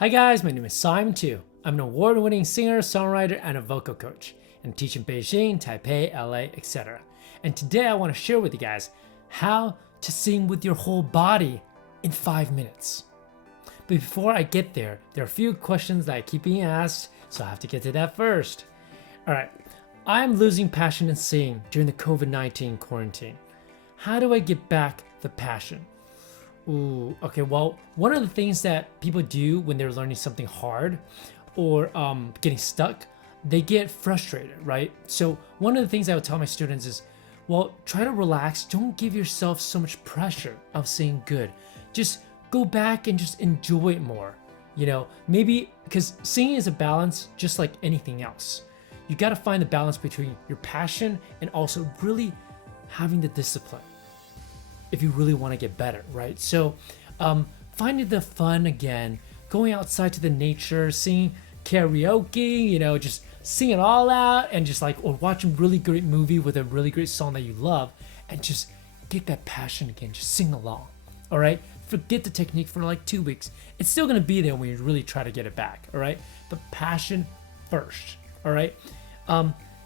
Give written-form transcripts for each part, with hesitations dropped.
Hi guys, my name is Simon Tu. I'm an award-winning singer, songwriter, and a vocal coach, and teach in Beijing, Taipei, LA, etc. And today I want to share with you guys how to sing with your whole body in 5 minutes. But before I get there are a few questions that I keep being asked, so I have to get to that first. Alright, I'm losing passion in singing during the COVID-19 quarantine. How do I get back the passion? Ooh, okay, well, one of the things that people do when they're learning something hard or getting stuck, they get frustrated, right? So one of the things I would tell my students is, well, try to relax. Don't give yourself so much pressure of saying good. Just go back and just enjoy it more. Maybe because singing is a balance just like anything else. You got to find the balance between your passion and also really having the discipline if you really want to get better, right? So finding the fun again, going outside to the nature, singing karaoke, just sing it all out and just or watching a really great movie with a really great song that you love and just get that passion again, just sing along, all right? Forget the technique for 2 weeks. It's still gonna be there when you really try to get it back, all right? But passion first, all right?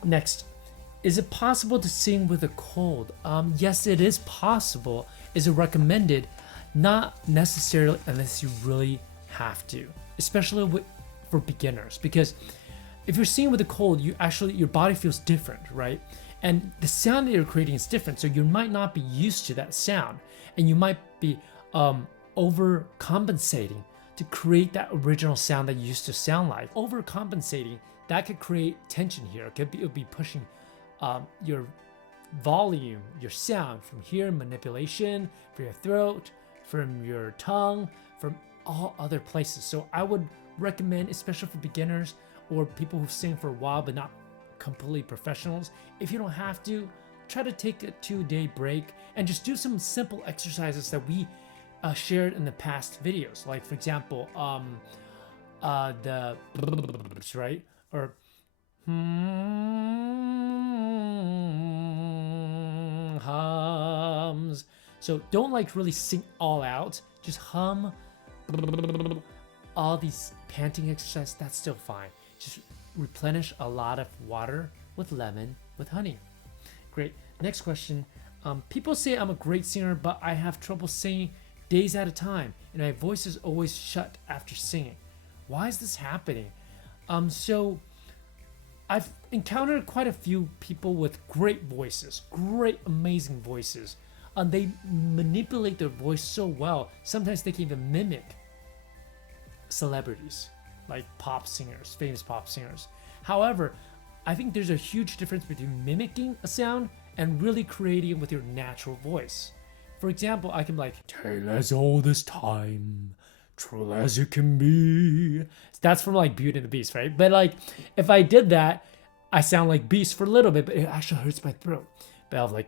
Next, is it possible to sing with a cold? Yes, it is possible. Is it recommended? Not necessarily unless you really have to, especially for beginners. Because if you're singing with a cold, your body feels different, right? And the sound that you're creating is different, so you might not be used to that sound, and you might be overcompensating to create that original sound that you used to sound like. Overcompensating, that could create tension here. It would be pushing your volume, your sound from here, manipulation for your throat, from your tongue, from all other places. So I would recommend, especially for beginners or people who sing for a while but not completely professionals, if you don't have to, try to take a 2-day break and just do some simple exercises that we shared in the past videos. Like for example, the right or hums. So don't really sing all out. Just hum all these panting exercises. That's still fine. Just replenish a lot of water with lemon, with honey. Great. Next question. People say I'm a great singer, but I have trouble singing days at a time, and my voice is always shut after singing. Why is this happening? So I've encountered quite a few people with great voices, great, amazing voices. They manipulate their voice so well. Sometimes they can even mimic celebrities, like pop singers, famous pop singers. However, I think there's a huge difference between mimicking a sound and really creating it with your natural voice. For example, I can be tale as all this time, true as it can be. That's from Beauty and the Beast, right? But if I did that, I sound like Beast for a little bit, but it actually hurts my throat. But I'll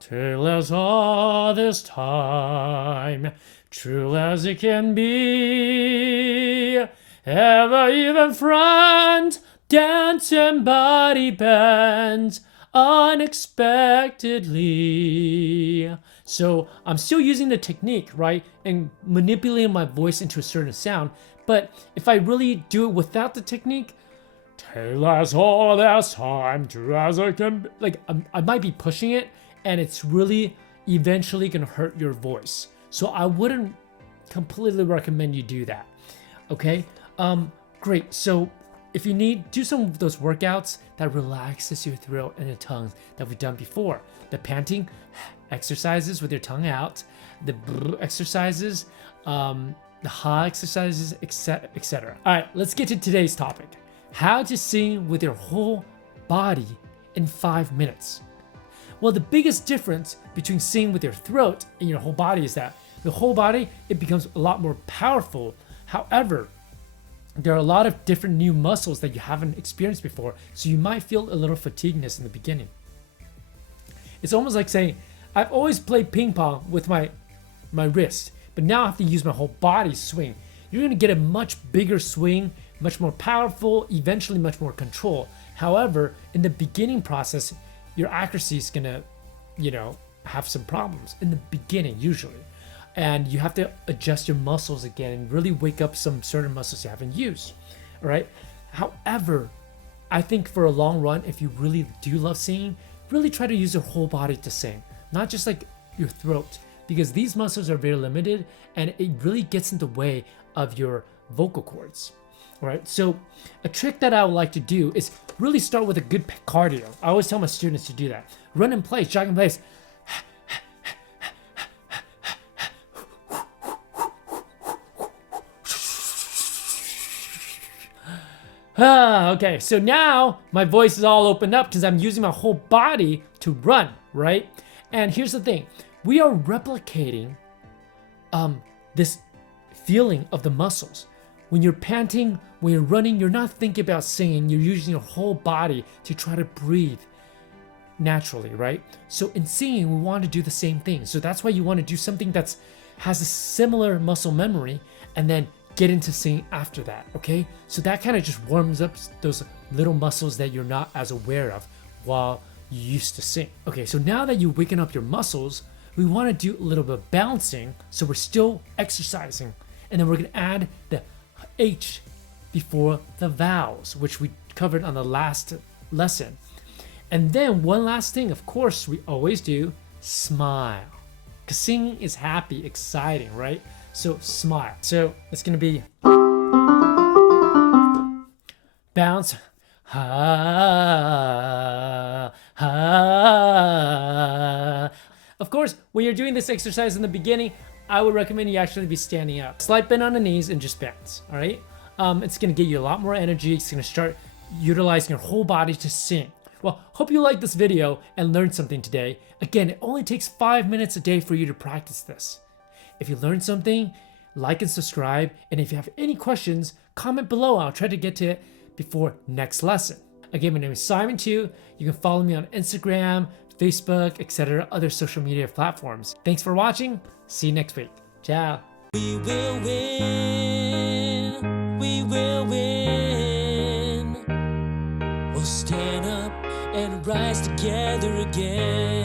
tale as all this time, true as it can be, ever even front, dance and body bend unexpectedly. So I'm still using the technique, right? And manipulating my voice into a certain sound. But if I really do it without the technique, tale as all this time, true as I can, I might be pushing it, and it's really eventually gonna hurt your voice. So I wouldn't completely recommend you do that. Okay, great. So if you need, do some of those workouts that relaxes your throat and the tongue that we've done before. The panting exercises with your tongue out, the brr exercises, the ha exercises, etc. All right, let's get to today's topic. How to sing with your whole body in 5 minutes. Well, the biggest difference between singing with your throat and your whole body is that the whole body, it becomes a lot more powerful. However, there are a lot of different new muscles that you haven't experienced before, so you might feel a little fatigueness in the beginning. It's almost like saying, I've always played ping pong with my wrist, but now I have to use my whole body to swing. You're gonna get a much bigger swing, much more powerful, eventually much more control. However, in the beginning process, your accuracy is gonna, have some problems in the beginning usually. and you have to adjust your muscles again and really wake up some certain muscles you haven't used. All right. However, I think for a long run, if you really do love singing, really try to use your whole body to sing, not just like your throat, because these muscles are very limited and it really gets in the way of your vocal cords. All right. So a trick that I would like to do is really start with a good cardio. I always tell my students to do that. Run in place, jog in place. Okay, so now my voice is all opened up because I'm using my whole body to run, right? And here's the thing. We are replicating this feeling of the muscles. When you're panting, when you're running, you're not thinking about singing. You're using your whole body to try to breathe naturally, right? So in singing, we want to do the same thing. So that's why you want to do something that's has a similar muscle memory and then get into singing after that, okay? So that kind of just warms up those little muscles that you're not as aware of while you used to sing. Okay, so now that you've waken up your muscles, we want to do a little bit of bouncing, so we're still exercising. And then we're gonna add the H before the vowels, which we covered on the last lesson. And then one last thing, of course, we always do, smile. Because singing is happy, exciting, right? So smile. So it's gonna be bounce, ha, ha. Of course, when you're doing this exercise in the beginning, I would recommend you actually be standing up. Slight bend on the knees and just bounce, all right? It's gonna get you a lot more energy. It's gonna start utilizing your whole body to sing. Well, hope you liked this video and learned something today. Again, it only takes 5 minutes a day for you to practice this. If you learned something, like and subscribe. And if you have any questions, comment below. I'll try to get to it before next lesson. Again, my name is Simon Tu. You can follow me on Instagram, Facebook, etc., other social media platforms. Thanks for watching. See you next week. Ciao. We will win. We will win. We'll stand up and rise together again.